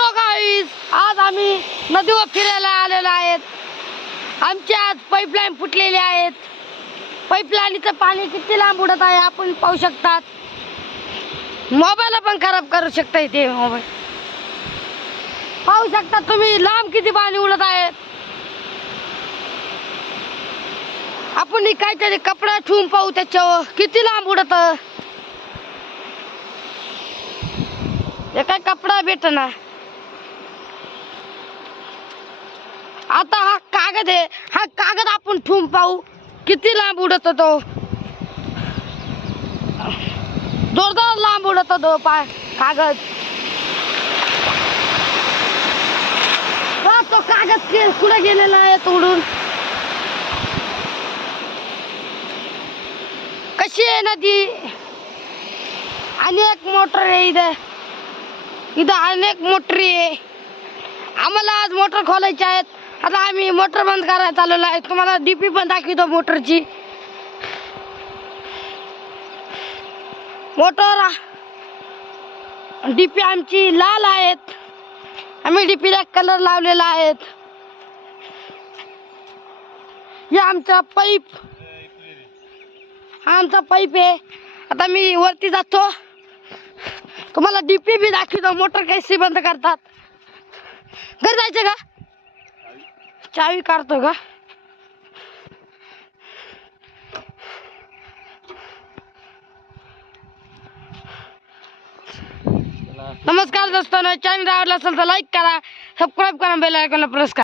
Hello guys, आज आम्ही नदीवर फिरायला आलेलो आहेत. आमची आज पाईपलाईन फुटलेली आहेत. पाईपलाईनचं पाणी किती लांब उडत आहे आपण पाहू शकतात. मोबाईल पण खराब करू शकता. इथे मोबाईल पाहू शकता तुम्ही, लांब किती पाणी उडत आहे. आपण काहीतरी कपडा ठेवून पाहू त्याच्यावर किती लांब उडत. हे काय कपडा भेटना. आता हा कागद आहे, हा कागद आपण ठेवून पाहू किती लांब उडत तो. जोरदार लांब उडत तो कागद. तो कागद कुठे गेलेला आहे उडून. कशी आहे नदी. अनेक मोटर आहे इथं अनेक मोटरी आहे. आम्हाला आज मोटर खोलायची आहेत. आता आम्ही मोटर बंद करायला चाललेलो आहे. तुम्हाला डीपी पण दाखवतो मोटरची. मोटर डीपी आमची लाल आहेत. आम्ही डीपीला कलर लावलेला आहे. हे आमचा पाईप, हा आमचा पाईप आहे. आता मी वरती जातो, तुम्हाला डीपी बी दाखवतो मोटर कशी बंद करतात. घर जायचं का. चावी काढतो का. नमस्कार दोस्तों, चॅनल आवडला असेल तर लाईक करा, सबस्क्राईब करा, बेल आयकॉनला प्रेस करा.